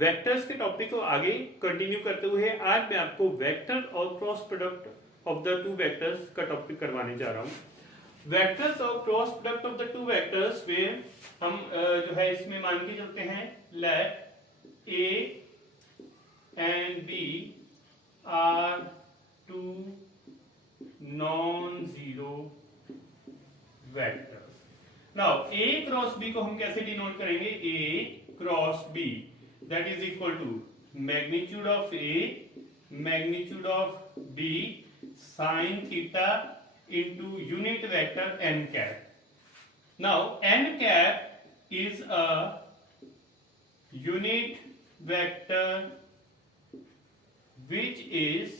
Vectors के topic को आगे कंटिन्यू करते हुए आज मैं आपको वेक्टर और cross product of the two vectors का टॉपिक करवाने जा रहा हूं। वेक्टर्स और cross product of the two vectors में हम जो है इसमें मान के चलते हैं let A and B are two non zero vectors. Now A cross B को हम कैसे डिनोट करेंगे? A cross B that is equal to magnitude of A magnitude of B sin theta into unit vector n cap. Now n cap is a unit vector which is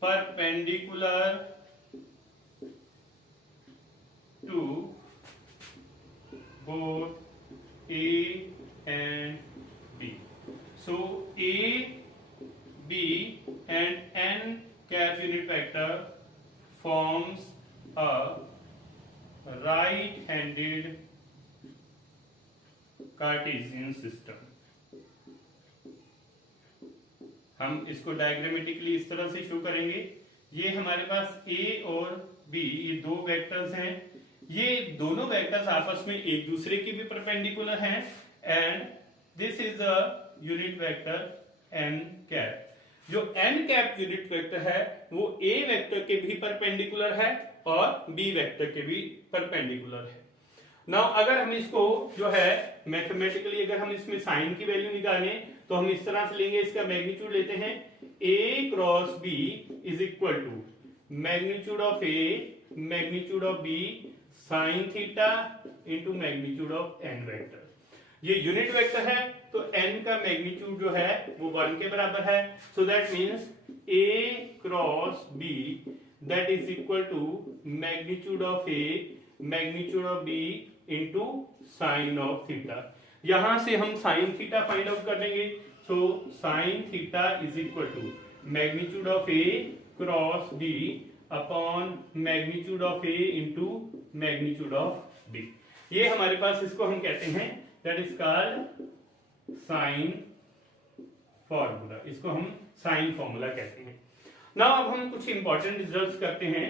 perpendicular to both A and B. So A, B and n cap unit vector forms a right-handed Cartesian system. हम इसको diagrammatically इस तरह से show करेंगे। ये हमारे पास A और B ये दो वेक्टर्स हैं। ये दोनों वेक्टर्स आपस में एक दूसरे के भी परपेंडिकुलर हैं and this is a unit vector n cap. जो n cap यूनिट वेक्टर है वो a वेक्टर के भी परपेंडिकुलर है और b वेक्टर के भी परपेंडिकुलर है। नाउ अगर हम इसको जो है मैथमेटिकली अगर हम इसमें साइन की वैल्यू निकालें तो हम इस तरह से लेंगे, इसका मैग्नीट्यूड लेते हैं a cross b is equal to magnitude of a magnitude of b sine theta into magnitude of n vector. ये यूनिट वेक्टर है तो n का मैग्नीट्यूड जो है वो 1 के बराबर है। So that means a cross b that is equal to magnitude of a magnitude of b into sine of theta. यहां से हम साइन थीटा फाइंड आउट कर लेंगे। So sine theta is equal to magnitude of a cross b upon magnitude of a into magnitude of b। ये हमारे पास इसको हम कहते हैं that is called sine formula. इसको हम साइन फॉर्मूला कहते हैं। नाउ अब हम कुछ इंपॉर्टेंट रिजल्ट्स करते हैं।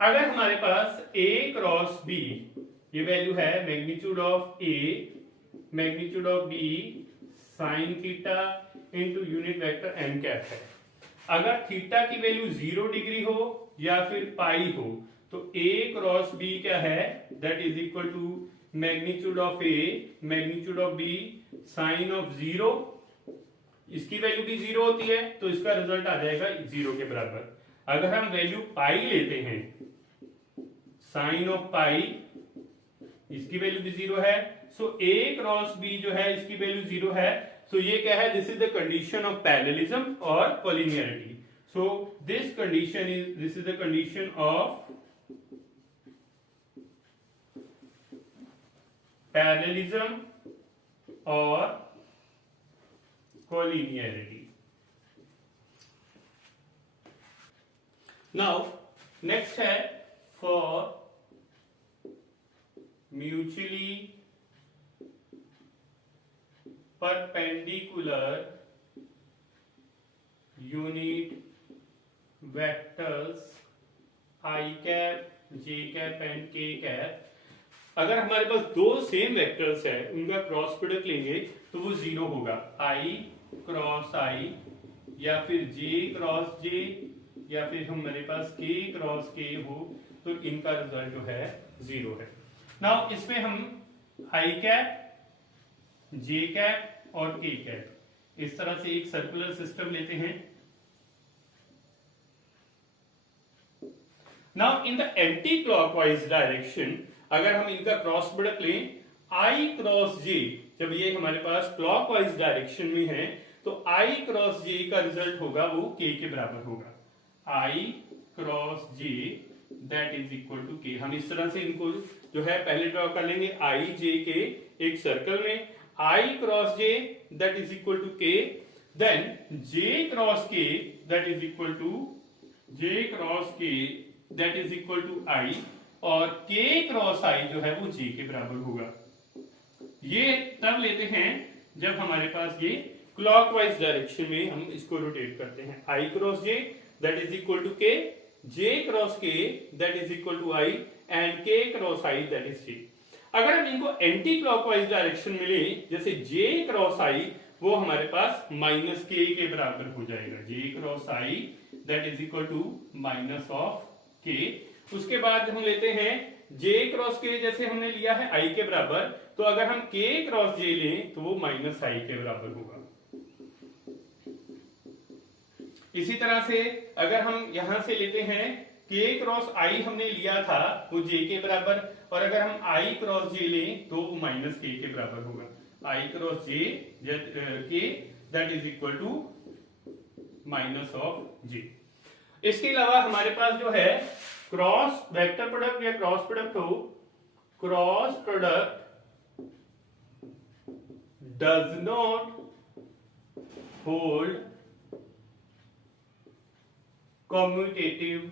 अगर हमारे पास a क्रॉस b ये वैल्यू है magnitude of a magnitude of b sine theta into unit vector n cap है। अगर थीटा की वैल्यू 0 डिग्री हो या फिर पाई हो तो a क्रॉस b क्या है? That is equal to magnitude of a magnitude of b sine of 0। इसकी वैल्यू भी 0 होती है तो इसका रिजल्ट आ जाएगा 0 के बराबर। अगर हम वैल्यू पाई लेते हैं साइन ऑफ पाई इसकी वैल्यू भी 0 है। सो a क्रॉस b जो है इसकी वैल्यू 0 है। So ये क्या है? This is the condition of parallelism or collinearity. So this is the condition of parallelism or collinearity. Now next है for mutually perpendicular unit vectors I cap, j cap and k cap। अगर हमारे पास दो same vectors है उनका cross product लेंगे तो वो 0 होगा। i क्रॉस i या फिर j क्रॉस j या फिर हमारे पास k क्रॉस k हो तो इनका रिजल्ट जो है 0 है। नाउ इसमें हम i कैप j कैप और k कैप इस तरह से एक सर्कुलर सिस्टम लेते हैं। Now in the anti clockwise direction अगर हम इनका क्रॉस प्रोडक्ट लें i क्रॉस j, जब ये हमारे पास क्लॉकवाइज डायरेक्शन में है तो i क्रॉस j का रिजल्ट होगा वो k के बराबर होगा। i cross j that is equal to k। हम इस तरह से इनको जो है पहले ड्रॉ कर लेंगे i j के एक सर्कल में I cross j that is equal to k, then j cross k that is equal to j cross k that is equal to i, और k क्रॉस i जो है वो j के बराबर होगा। ये तब लेते हैं जब हमारे पास ये क्लॉकवाइज डायरेक्शन में हम इसको रोटेट करते हैं। i cross j that is equal to k, j cross k that is equal to i, and k cross i that is j। अगर हम इनको एंटी क्लॉकवाइज डायरेक्शन में ले, जैसे j क्रॉस i वो हमारे पास माइनस k के बराबर हो जाएगा, j cross i that is equal to minus of k। उसके बाद हम लेते हैं j क्रॉस k, जैसे हमने लिया है i के बराबर, तो अगर हम k क्रॉस j लें तो वो माइनस i के बराबर होगा। इसी तरह से अगर हम यहां से लेते हैं k क्रॉस i हमने लिया था वो j के बराबर, और अगर हम i क्रॉस j लें तो वो माइनस k के बराबर होगा। i cross j k that is equal to minus of j। इसके अलावा हमारे पास जो है क्रॉस वेक्टर प्रोडक्ट या क्रॉस प्रोडक्ट हो, cross product does not hold commutative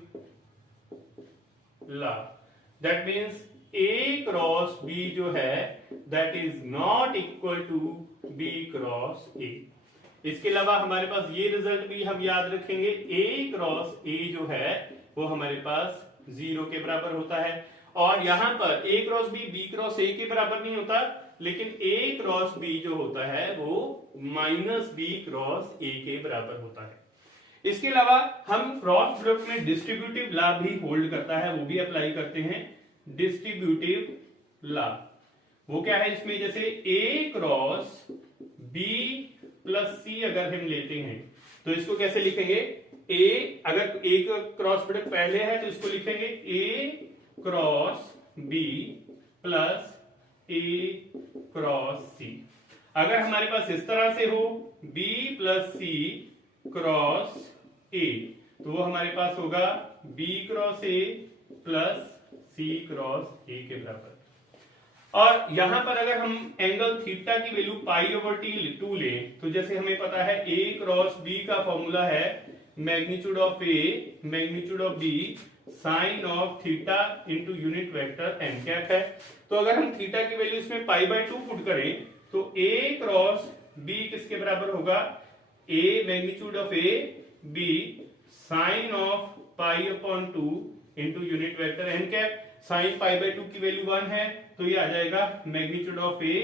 law. That means a cross b जो है that is not equal to b cross a। इसके अलावा हमारे पास ये रिजल्ट भी हम याद रखेंगे, a क्रॉस a जो है वो हमारे पास 0 के बराबर होता है, और यहां पर a cross b cross a के बराबर नहीं होता, लेकिन a क्रॉस b जो होता है वो माइनस b क्रॉस a के बराबर होता है। इसके अलावा हम क्रॉस प्रोडक्ट में डिस्ट्रीब्यूटिव लॉ भी होल्ड करता है, वो भी अप्लाई करते हैं। डिस्ट्रीब्यूटिव लॉ वो क्या है इसमें, जैसे a cross b plus c अगर हम लेते हैं तो इसको कैसे लिखेंगे, a अगर a का क्रॉस प्रोडक्ट पहले है तो इसको लिखेंगे a cross b plus a cross c। अगर हमारे पास इस तरह से हो b plus c cross a तो वो हमारे पास होगा b cross a plus c cross a के बराबर। और यहां पर अगर हम एंगल थीटा की वैल्यू पाई ओवर टी 2 लें, तो जैसे हमें पता है a क्रॉस b का फॉर्मूला है magnitude of a magnitude of b sine of theta into unit vector N cap है। तो अगर हम थीटा की वैल्यू इसमें पाई बाय 2 पुट करें तो a क्रॉस b किसके बराबर होगा, a magnitude of a b sine of pi upon 2 into unit vector N cap. Sine pi by 2 की वैल्यू 1 है तो ये आ जाएगा magnitude of a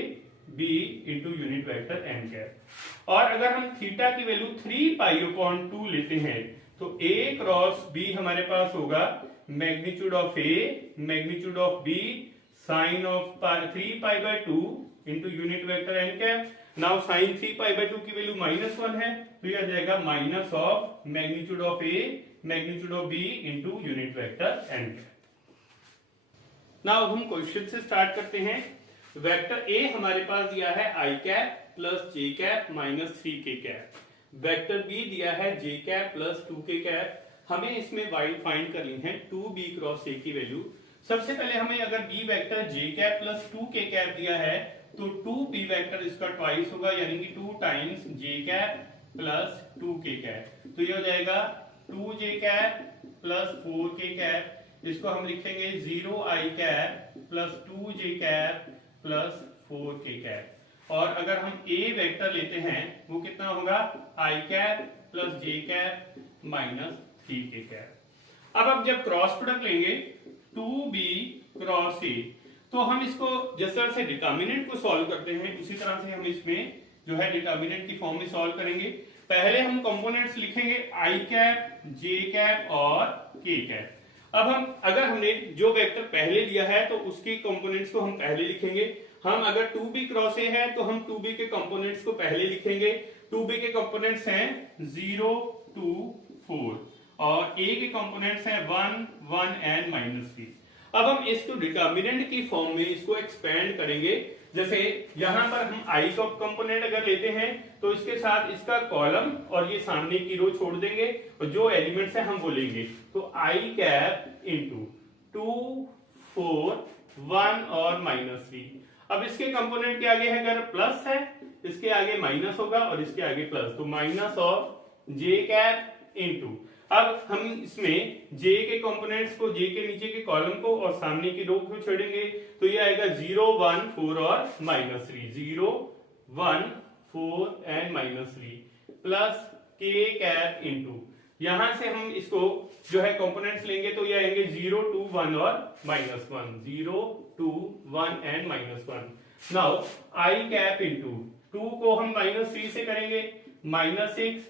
b into unit vector N cap. और अगर हम थीटा की वैल्यू 3 पाई अपॉन 2 लेते हैं तो a क्रॉस b हमारे पास होगा magnitude of a magnitude of b sine of 3 pi by 2 into unit vector N cap. Now sine 3 pi by 2 की वैल्यू -1 है तो ये आ जाएगा minus of magnitude of a magnitude of b into unit vector N cap. Now हम question से start करते हैं। वेक्टर a हमारे पास दिया है i cap plus j cap minus 3k cap, vector b दिया है j cap plus 2k cap. हमें इसमें y फाइंड करनी है 2b क्रॉस a की वैल्यू। सबसे पहले हमें अगर b vector j cap plus 2k cap दिया है तो 2b वेक्टर इसका ट्वाइस होगा, यानी कि 2 times j cap plus 2k cap. तो ये हो जाएगा 2j cap plus 4k cap. इसको हम लिखेंगे 0i cap plus 2j cap plus 4k cap. और अगर हम a वेक्टर लेते हैं वो कितना होगा, i cap plus j cap minus 3k cap. अब हम जब क्रॉस प्रोडक्ट लेंगे 2b क्रॉस a तो हम इसको जिस तरह से डिटर्मिनेंट को सॉल्व करते हैं उसी तरह से हम इसमें जो है डिटर्मिनेंट की फॉर्म में सॉल्व करेंगे। पहले हम कंपोनेंट्स लिखेंगे i कैप j कैप और k कैप। अब हम अगर हमने जो वेक्टर पहले लिया है तो उसके कंपोनेंट्स को हम पहले लिखेंगे। हम अगर 2b क्रॉस a है तो हम 2b के कंपोनेंट्स को पहले लिखेंगे। 2b के कंपोनेंट्स हैं 0 2 4 और a के कंपोनेंट्स हैं 1 1 एंड -3। अब हम इसको डिटर्मिनेंट की फॉर्म में इसको एक्सपेंड करेंगे। जैसे यहां पर हम i का कंपोनेंट अगर लेते हैं तो इसके साथ इसका कॉलम और ये सामने की रो छोड़ देंगे और जो एलिमेंट्स हैं हम वो लेंगे। तो i कैप इंटू 2 4 1 और -3। अब इसके कंपोनेंट के आगे है अगर प्लस है इसके आगे माइनस होगा और इसके आगे प्लस, तो minus of j cap into अब हम इसमें j के कंपोनेंट्स को, j के नीचे के कॉलम को और सामने की रो को छोड़ेंगे, तो ये आएगा 0 1 4 और -3, 0 1 4 and -3 plus k cap into, यहां से हम इसको जो है कंपोनेंट्स लेंगे तो ये आएंगे 0 2 1 और -1, 0 2 1 and -1। Now i cap into 2 को हम -3 से करेंगे, -6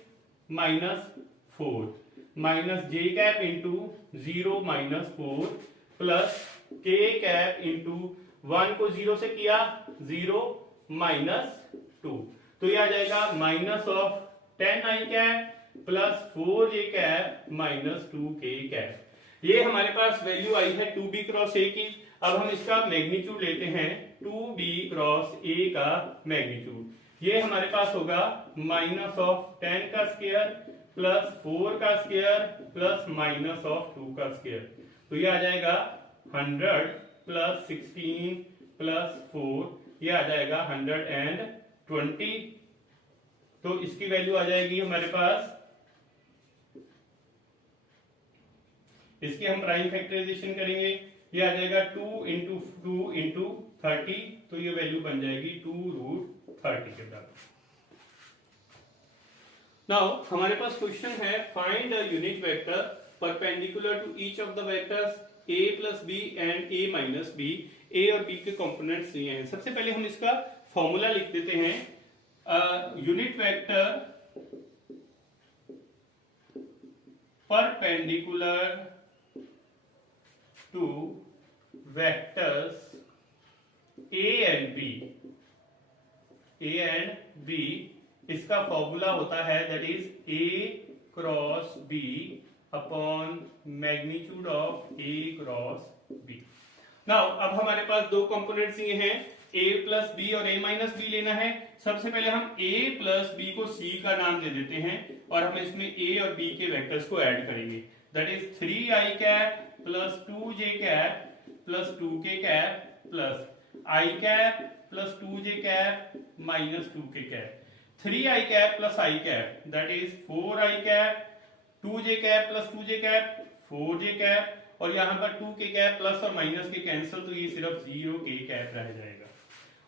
-4 minus j cap into 0 -4 plus k cap into 1 को 0 से किया 0 -2, तो ये आ जाएगा minus of 10 i cap plus 4j cap -2k cap. ये हमारे पास वैल्यू आई है 2b क्रॉस a की। अब हम इसका मैग्नीट्यूड लेते हैं, 2b क्रॉस a का मैग्नीट्यूड, ये हमारे पास होगा माइनस ऑफ 10 का स्क्वायर प्लस 4 का स्क्वायर प्लस माइनस ऑफ 2 का स्क्वायर, तो ये आ जाएगा 100 प्लस 16 प्लस 4, ये आ जाएगा 120। तो इसकी वैल्यू आ जाएगी हमारे पास, इसकी हम प्राइम फैक्टराइजेशन करेंगे, ये आ जाएगा 2 इंटू 2 इंटू 30, तो ये वैल्यू बन जाएगी 2√30 के बराबर। नाउ हमारे पास क्वेश्चन है, find a unit vector perpendicular to each of the vectors a plus b and a minus b. a और b के कंपोनेंट्स दिए हैं। सबसे पहले हम इसका फॉर्मूला लिख देते हैं, unit vector perpendicular two vectors a and b, इसका फॉर्मूला होता है that is a cross b upon magnitude of a cross b। Now अब हमारे पास दो कंपोनेंट्स ये हैं, a प्लस b और a माइनस b लेना है। सबसे पहले हम a प्लस b को c का नाम दे देते हैं और हम इसमें a और b के वेक्टर्स को ऐड करेंगे, that is 3i cap plus 2j cap plus 2k cap plus i cap plus 2j cap minus 2k cap. 3i cap plus i cap that is 4i cap, 2j cap plus 2j cap 4j cap, और यहां पर 2k cap plus और minus के cancel, तो ये सिर्फ 0k cap रह जाएगा।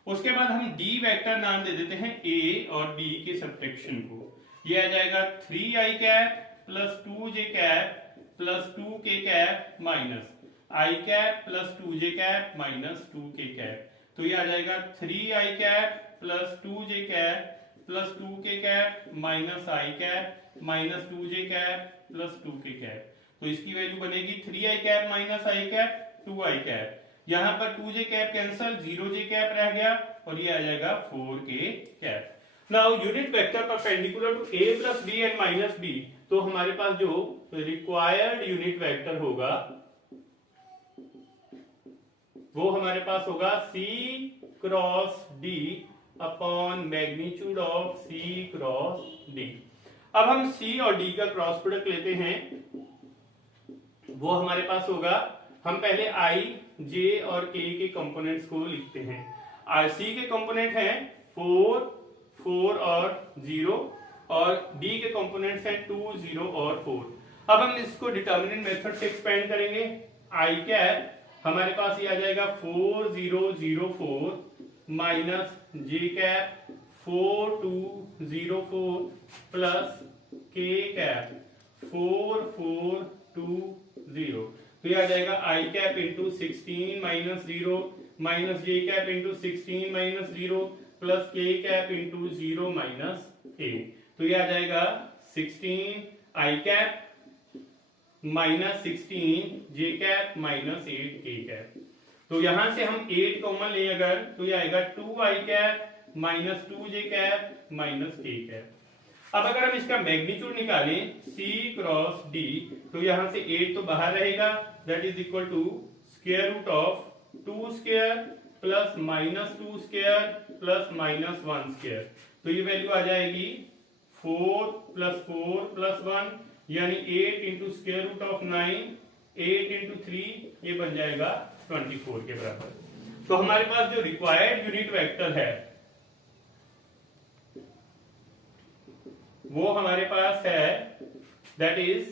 उसके बाद हम d वेक्टर नाम दे देते हैं a और b के सब्ट्रैक्शन को, ये आ जाएगा 3i cap plus 2j cap plus 2k cap minus i cap plus 2j cap minus 2k cap, तो ये आ जाएगा 3i cap plus 2j cap plus 2k cap minus i cap minus 2j cap plus 2k cap, तो इसकी value बनेगी 3i cap minus i cap 2i cap, यहां पर 2j cap cancel, 0j cap रह गया और ये आ जाएगा 4k cap. Now unit vector perpendicular to a plus b and minus b, तो हमारे पास जो रिक्वायर्ड यूनिट वेक्टर होगा वो हमारे पास होगा c cross d upon magnitude of c cross d। अब हम c और d का क्रॉस प्रोडक्ट लेते हैं, वो हमारे पास होगा, हम पहले i, j और k के कंपोनेंट्स को लिखते हैं। c के कंपोनेंट हैं 4 4 और 0 और d के कंपोनेंट्स हैं 2 0 और 4। अब हम इसको डिटर्मिनेंट मेथड से एक्सपेंड करेंगे, i कैप हमारे पास ये आ जाएगा 4 0 0 4 minus j cap 4 2 0 4 plus k cap 4 4 2 0, तो ये आ जाएगा i cap into 16 minus 0 minus j cap into 16 minus 0 plus k cap into 0 minus 8, तो ये आ जाएगा 16 i cap minus 16 j cap minus 8 k cap, तो यहां से हम 8 कॉमन ले अगर, तो ये आएगा 2i cap minus 2j cap minus k cap. अब अगर हम इसका मैग्नीट्यूड निकालें c क्रॉस d, तो यहां से 8 तो बाहर रहेगा, that is equal to square root of 2 square plus minus 2 square plus minus 1 square, तो ये वैल्यू आ जाएगी 4 प्लस 4 प्लस 1 यानी 8 into square root of 9, 8 into 3, ये बन जाएगा 24 के बराबर। तो हमारे पास जो रिक्वायर्ड यूनिट वेक्टर है वो हमारे पास है that is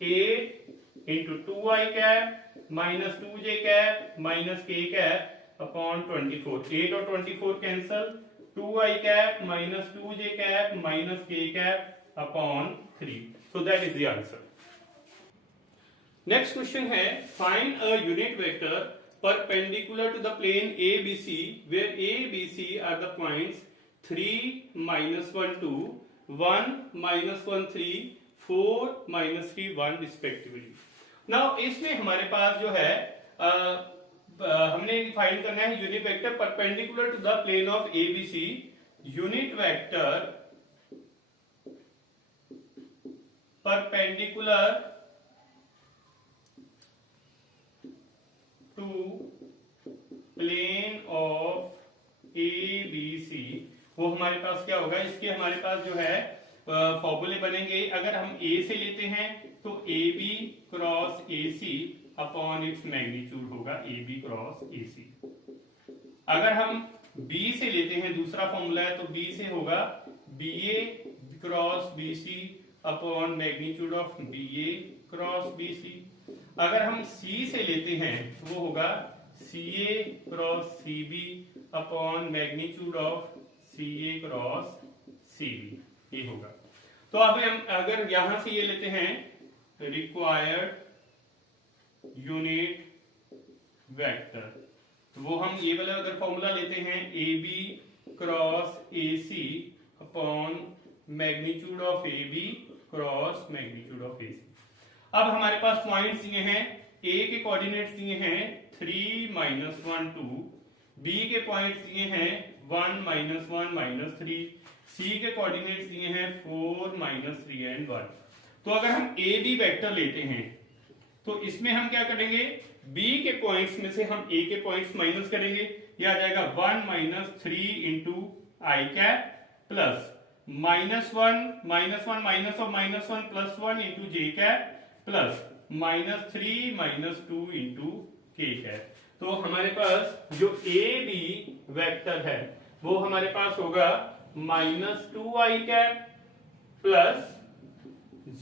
8 into 2i cap minus 2j cap minus k cap upon 24। 8 और 24 cancel, 2i cap minus 2j cap minus k cap upon 3। So that is the answer. Next question है find a unit vector perpendicular to the plane ABC where ABC are the points 3 minus 1 2 1 minus 1 3 4 minus 3 1 respectively। Now इसमें हमारे पास जो है हमने find करना है unit vector perpendicular to the plane of ABC। Unit vector perpendicular to plane of ABC, वो हमारे पास क्या होगा, इसके हमारे पास जो है फॉर्मूले बनेंगे। अगर हम A से लेते हैं तो AB cross AC upon its magnitude होगा AB क्रॉस AC। अगर हम B से लेते हैं, दूसरा फॉर्मूला है, तो B से होगा BA cross BC upon magnitude of BA cross BC। अगर हम C से लेते हैं वो होगा CA cross CB upon magnitude of CA cross CB, ये होगा। तो अब हम अगर यहां से ये लेते हैं रिक्वायर्ड यूनिट वेक्टर, तो वो हम ये वाला अगर फॉर्मूला लेते हैं AB cross AC upon magnitude of AB cross magnitude of AC। अब हमारे पास पॉइंट्स दिए हैं, A के कोऑर्डिनेट्स दिए हैं 3 माइनस 1 2, B के पॉइंट्स दिए हैं 1 माइनस 1 माइनस 3, C के कोऑर्डिनेट्स दिए हैं 4 माइनस 3 एंड 1। तो अगर हम A B वेक्टर लेते हैं तो इसमें हम क्या करेंगे, B के पॉइंट्स में से हम A के पॉइंट्स माइनस करेंगे, यह आ जाएगा 1 minus 3 into i cap plus minus 1 minus 1 minus और minus 1 plus 1 into j cap plus minus 3 minus 2 into k cap. तो हमारे पास जो ए बी वेक्टर है वो हमारे पास होगा minus 2i cap plus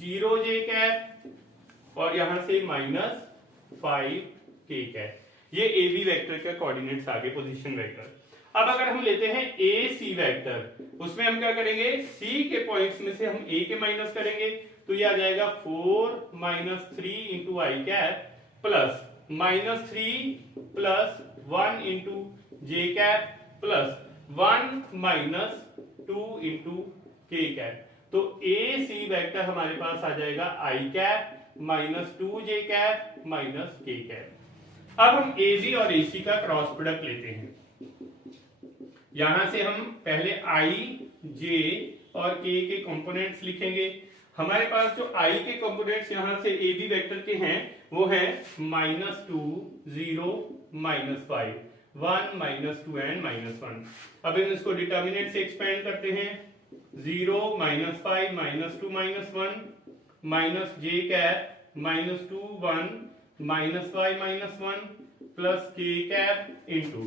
0j cap और यहां से माइनस 5k कैप। ये ए बी वेक्टर का कोऑर्डिनेट्स आगे पोजीशन वेक्टर। अब अगर हम लेते हैं ए सी वेक्टर, उसमें हम क्या करेंगे, सी के पॉइंट्स में से हम ए के माइनस करेंगे, तो ये आ जाएगा 4 minus 3 into i cap plus minus 3 plus 1 into j cap plus 1 minus 2 into k cap. तो ए सी वेक्टर हमारे पास आ जाएगा आई कैप माइनस 2 जे कैप माइनस के कैप। अब हम ए बी और ए सी का क्रॉस प्रोडक्ट लेते हैं। यहां से हम पहले आई जे और के कंपोनेंट्स लिखेंगे। हमारे पास जो आई के कंपोनेंट्स यहां से ए बी वेक्टर के हैं वो है minus 2 0 minus 5 1 minus 2 and minus 1। अब हम इसको डिटर्मिनेंट से एक्सपेंड करते हैं, 0 माइनस 5 माइनस 2 माइनस 1 माइनस जे cap minus 2 1 minus 5 minus 1 plus के cap into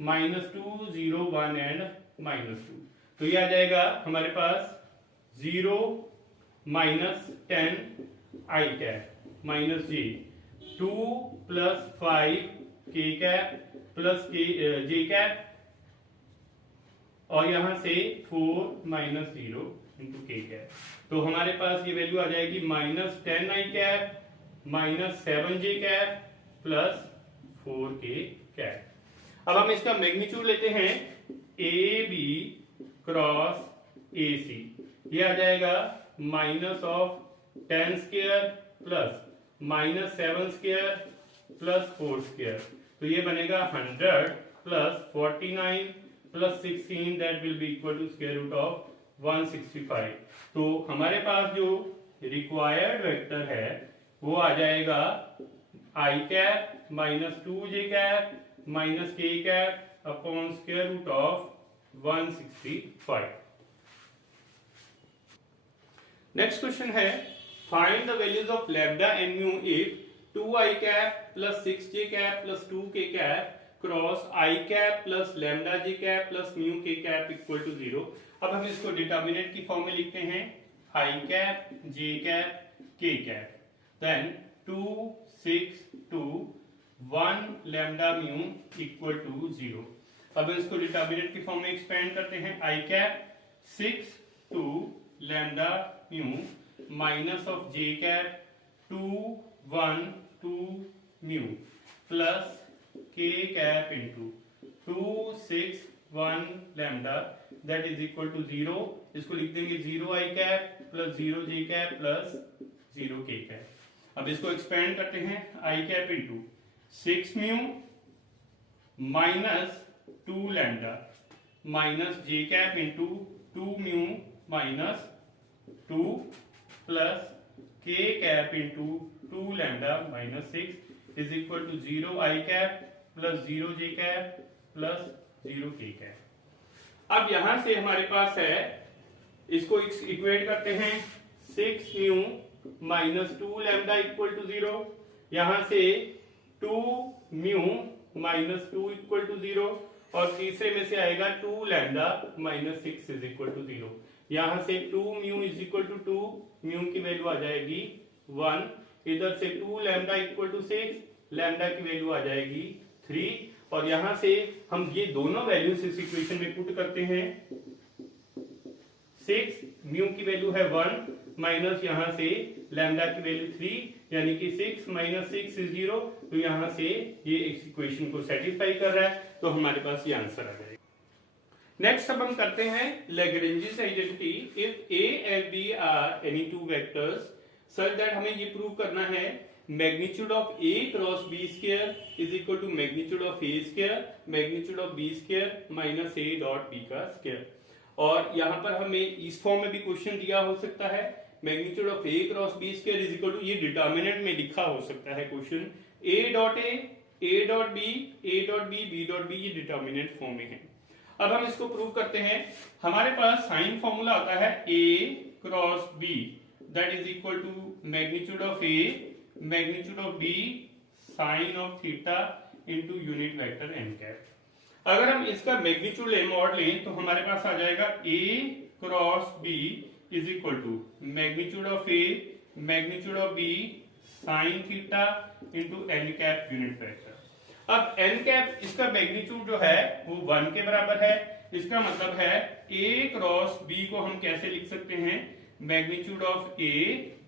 minus 2 0 1 and minus 2। तो ये आ जाएगा हमारे पास 0 minus 10 i cap minus j 2 plus 5 k cap plus के जे कैप और यहां से 4 माइनस 0 इंटू के कैप। तो हमारे पास ये वैल्यू आ जाएगी minus 10 i cap minus 7 J cap plus 4 के कैप। अब हम इसका मैग्नीट्यूड लेते हैं, ए बी क्रॉस ए सी, ये आ जाएगा minus of 10 square plus minus 7 square plus 4 square. तो ये बनेगा 100 plus 49 plus 16 that will be equal to square root of 165। तो हमारे पास जो रिक्वायर्ड वेक्टर है वो आ जाएगा आई कैप माइनस 2 जे कैप माइनस के cap upon square root of 165। Next question है find the values of lambda and mu if 2i cap plus 6j cap plus 2k cap cross i cap plus lambda j cap plus mu k cap equal to 0। अब हम इसको determinant की form में लिखते हैं, i cap j cap k cap. Then 2 6 2 1 lambda mu equal to 0। अब इसको determinant की फॉर्म में एक्सपेंड करते हैं। I cap 6 2 lambda mu minus of J cap 2 1 2 mu plus के cap into 2 6 1 lambda that is equal to 0। इसको लिख देंगे 0 आई कैप प्लस 0 जे कैप प्लस 0 के कैप। अब इसको एक्सपेंड करते हैं। I cap into 6 mu minus 2 lambda minus J cap into 2 mu minus 2 plus के cap into 2 lambda minus 6 is equal to 0 I cap plus 0 J cap plus 0 के cap. अब यहां से हमारे पास है, इसको इक्वेट करते हैं 6 mu minus 2 lambda equal to 0। यहां से 2 म्यू माइनस 2 इक्वल टू 0 और तीसरे में से आएगा 2 lambda minus 6 is equal to 0। यहां से 2 mu is equal to 2, mu की वैल्यू आ जाएगी 1। इधर से 2 लैम्डा इक्वल टू 6, लैम्डा की वैल्यू आ जाएगी 3। और यहां से हम ये दोनों वैल्यूज इस इक्वेशन में पुट करते हैं। 6 म्यू की वैल्यू है 1 माइनस यहां से लैम्डा की वैल्यू 3 यानी कि 6 माइनस 6 इज 0। तो यहां से ये इस इक्वेशन को सेटिस्फाई कर रहा है, तो हमारे पास ये आंसर आ जाएगा। नेक्स्ट अब हम करते हैं Lagrange's identity. If A and B are any two vectors such that हमें ये प्रूव करना है magnitude of A cross B square is equal to magnitude of A square magnitude of B square minus A dot B का square. और यहां पर हमें इस फॉर्म में भी क्वेश्चन दिया हो सकता है magnitude of A cross B square is equal to, ये डिटर्मिनेंट में लिखा हो सकता है question a dot a dot b, a dot b, b dot b, ये डिटर्मिनेंट फॉर्म में है। अब हम इसको प्रूव करते हैं। हमारे पास साइन फॉर्मूला आता है A cross B that is equal to magnitude of A magnitude of B sine of theta into unit vector N cap. अगर हम इसका मैग्नीट्यूड ले मॉड लें तो हमारे पास आ जाएगा ए cross B is equal to magnitude of A magnitude of B sine theta into N cap unit vector. अब एन कैप इसका मैग्नीट्यूड जो है वो 1 के बराबर है। इसका मतलब है ए क्रॉस बी को हम कैसे लिख सकते हैं, magnitude of A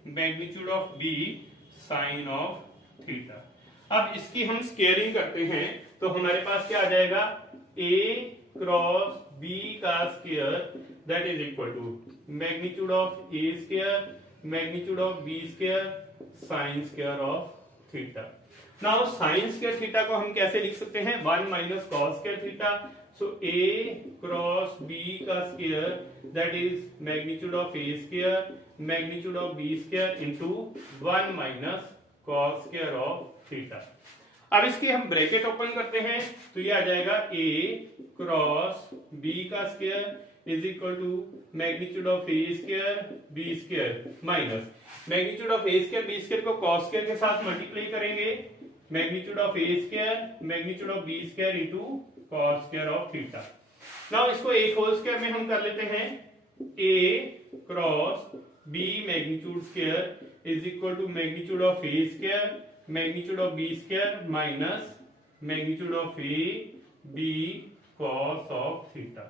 magnitude of B sine of theta. अब इसकी हम स्केयरिंग करते हैं तो हमारे पास क्या आ जाएगा, ए क्रॉस बी का square that is equal to magnitude of A square magnitude of B square sine square of theta. Now sine square theta को हम कैसे लिख सकते हैं, 1 minus cos square theta. So a cross B का square that is magnitude of A square magnitude of B square into 1 minus cos square of theta. अब इसकी हम ब्रैकेट ओपन करते हैं तो ये आ जाएगा ए क्रॉस बी का square is equal to magnitude of A square B square minus magnitude of A square B square को कॉस स्क्वायर के साथ मल्टीप्लाई करेंगे magnitude of A square magnitude of B square into cos square of theta. Now इसको एक whole square में हम कर लेते हैं। A cross B magnitude square is equal to magnitude of A square magnitude of B square minus magnitude of A B cos of theta,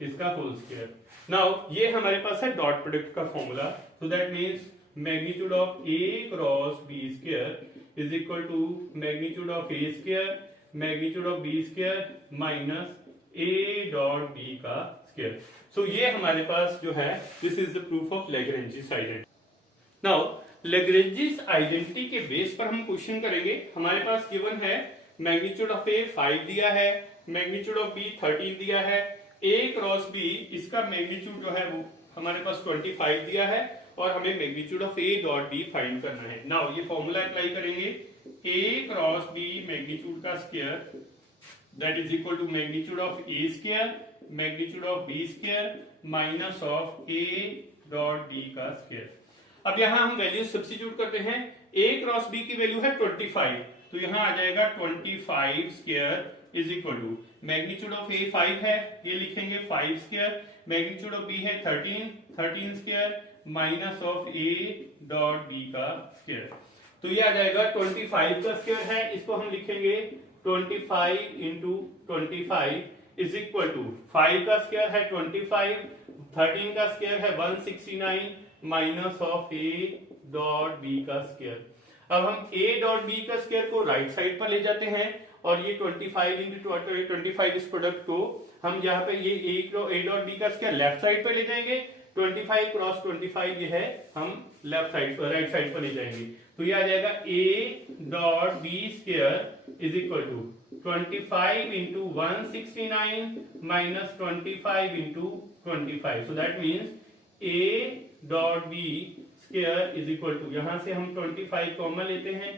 इसका whole square. Now ये हमारे पास है डॉट प्रोडक्ट का formula, so that means magnitude of A cross B square is equal to magnitude of A square magnitude of B square minus A dot B का square. So ये हमारे पास जो है this is the proof of Lagrange's identity. Now Lagrange's identity के base पर हम question करेंगे। हमारे पास गिवन है मैग्नीट्यूड ऑफ ए 5 दिया है मैग्नीट्यूड ऑफ बी 13 दिया है। ए क्रॉस बी इसका मैग्नीट्यूड जो है वो हमारे पास 25 दिया है और हमें magnitude of A dot B find करना है। नाउ ये फॉर्मूला अप्लाई करेंगे, ए क्रॉस बी मैग्नीट्यूड का square that is equal to magnitude of A square magnitude of B square minus of A dot B का square. अब यहां हम value substitute करते हैं। ए क्रॉस बी की वैल्यू है 25 तो यहां आ जाएगा 25 square is equal to magnitude of A 5 है, ये लिखेंगे 5 स्क्वायर, मैग्नीट्यूड ऑफ बी है 13 square minus of A dot B का स्क्वायर। तो ये आ जाएगा 25 का स्क्वायर है, इसको हम लिखेंगे 25 इंटू 25 इज इक्वल टू 5 का स्क्वायर है 25, 13 का स्क्वायर है 169 minus of A dot B का स्क्वायर। अब हम a डॉट बी का स्क्वायर को राइट साइड पर ले जाते हैं और ये 25 इंटू 25 इस प्रोडक्ट को हम यहाँ पे ये a डॉट बी का स्क्वायर लेफ्ट साइड पर ले जाएंगे, 25 क्रॉस 25 ये है हम लेफ्ट साइड पर राइट साइड पर ले जाएंगे। तो ये आ जाएगा a dot b square is equal to 25 into 169 minus 25 into 25। So that means a dot b square is equal to, यहां से हम 25 कॉमन लेते हैं,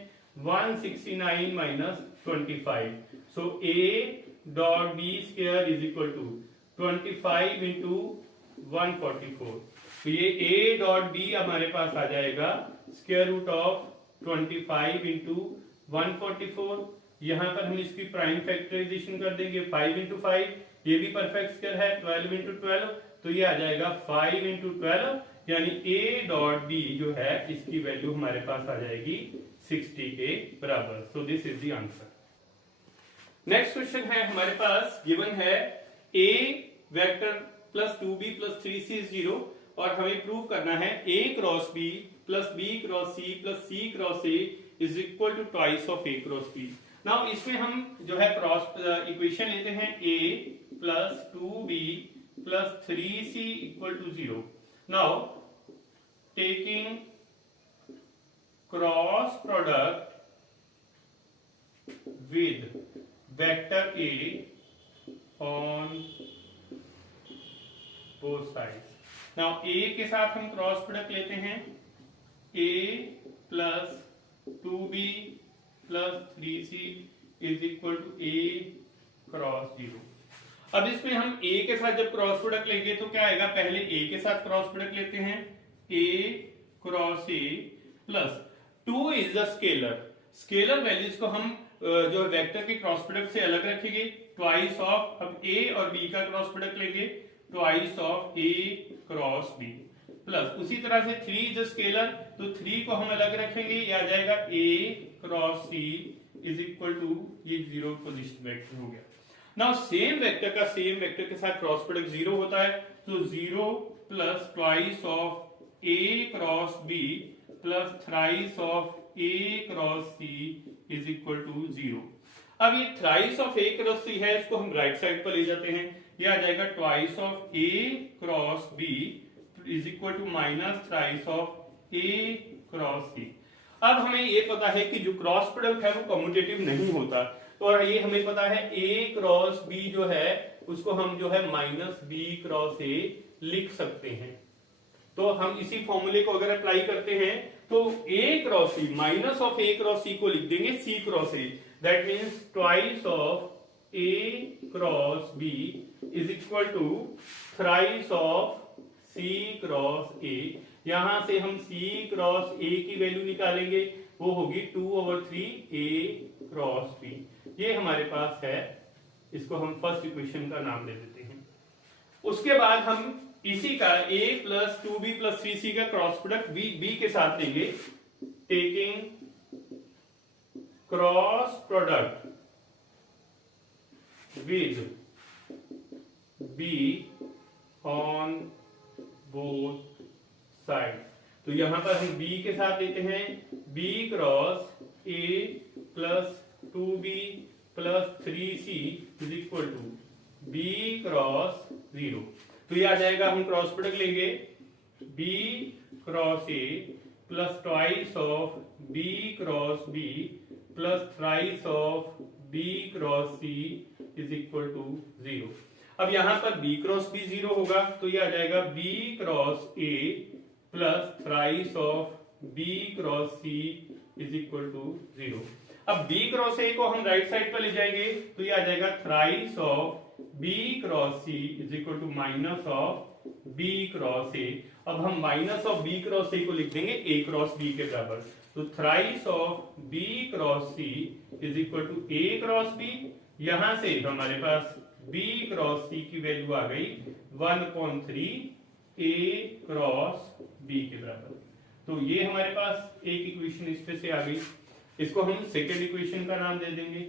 169 minus 25। So a dot b square is equal to 25 into 144। तो ये a dot B हमारे पास आ जाएगा स्क्वायर रूट ऑफ 25 इंटू 144। यहां पर हम इसकी प्राइम फैक्टराइजेशन कर देंगे 5 इंटू 5, ये भी परफेक्ट स्क्वायर है 12 इंटू 12, तो ये आ जाएगा 5 इंटू 12, यानी a डॉट b जो है इसकी वैल्यू हमारे पास आ जाएगी 60 के बराबर। So this is the answer. Next question है हमारे पास, गिवन है a vector plus 2b plus 3c 0 और हमें प्रूव करना है a cross b plus b cross c plus c cross a is equal to twice of a cross b। Now इसमें हम जो है क्रॉस इक्वेशन लेते हैं a plus 2b plus 3c equal to 0। Now taking cross product with vector a on both sides. Now a के साथ हम cross product लेते हैं, a plus 2b plus 3c is equal to a cross 0। अब इसमें हम a के साथ जब क्रॉस प्रोडक्ट लेंगे तो क्या आएगा, पहले a के साथ क्रॉस प्रोडक्ट लेते हैं, a cross a plus 2 is the scalar, scalar values को हम जो वेक्टर के क्रॉस प्रोडक्ट से अलग रखेंगे, ट्वाइस ऑफ, अब a और b का क्रॉस प्रोडक्ट लेंगे, twice of a cross b plus उसी तरह से 3 इज द स्केलर, तो 3 को हम अलग रखेंगे, ये आ जाएगा a cross c is equal to ये 0 पोजीशन वेक्टर हो गया। नाउ सेम वेक्टर का सेम वेक्टर के साथ क्रॉस प्रोडक्ट 0 होता है, तो 0 plus twice of a cross b plus thrice of a cross c is equal to 0। अब ये thrice of a cross c है, इसको हम राइट साइड पर ले जाते हैं, ये आ जाएगा twice of a cross b is equal to minus thrice of a cross c। अब हमें ये पता है कि जो क्रॉस प्रोडक्ट है वो कम्यूटेटिव नहीं होता, और ये हमें पता है a क्रॉस b जो है उसको हम जो है माइनस b क्रॉस a लिख सकते हैं। तो हम इसी फॉर्मूले को अगर अप्लाई करते हैं तो a cross c minus of a cross c को लिख देंगे c cross a, that means twice of a cross b is equal to thrice of c cross a। यहां से हम c क्रॉस a की वैल्यू निकालेंगे, वो होगी 2/3 a क्रॉस b। ये हमारे पास है, इसको हम फर्स्ट इक्वेशन का नाम दे देते हैं। उसके बाद हम इसी का a plus 2b plus 3c का क्रॉस प्रोडक्ट b के साथ लेंगे, taking cross product with b on both side. तो यहां पर हम b के साथ लेते हैं, b cross a plus 2b plus 3c is equal to b cross 0। तो ये आ जाएगा, हम क्रॉस प्रोडक्ट लेंगे, b cross a plus twice of b cross b plus thrice of b cross c is equal to 0। अब यहां पर b cross b 0 होगा, तो ये आ जाएगा b cross a plus thrice of b cross c is equal to 0। अब b cross a को हम राइट साइड पर ले जाएंगे, तो ये आ जाएगा thrice of b cross c is equal to minus of b cross a। अब हम minus of b cross a को लिख देंगे a क्रॉस b के बराबर, तो thrice of b cross c is equal to a cross b, यहां से हमारे पास B क्रॉस C की वैल्यू आ गई 1/3 A क्रॉस B के बराबर। तो ये हमारे पास एक इक्वेशन इस पे से आ गई, इसको हम सेकेंड इक्वेशन का नाम दे देंगे।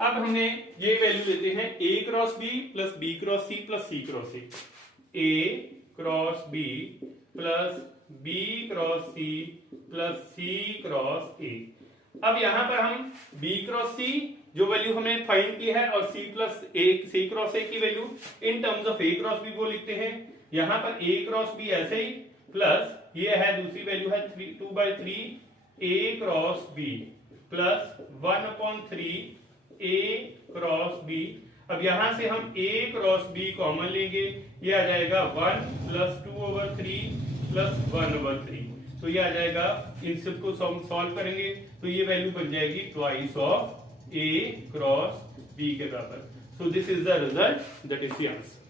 अब हमने ये वैल्यू लेते हैं A cross B plus B cross C plus C cross A, A cross B plus B cross C plus C cross A। अब यहां पर हम B क्रॉस C जो वैल्यू हमें फाइंड की है और C plus A C cross A की value in terms of A cross B को लिखते हैं। यहां पर A क्रॉस B ऐसे ही प्लस ये है दूसरी वैल्यू है 2/3 A cross B plus 1/3 A cross B। अब यहां से हम A क्रॉस B कॉमन लेंगे, ये आ जाएगा 1 प्लस 2/3 प्लस 1/3। तो ये आ जाएगा, इन सबको सॉल्व करेंगे तो ये वैल्यू बन जाएगी twice of A cross B के बराबर। So this is the result, that is the answer.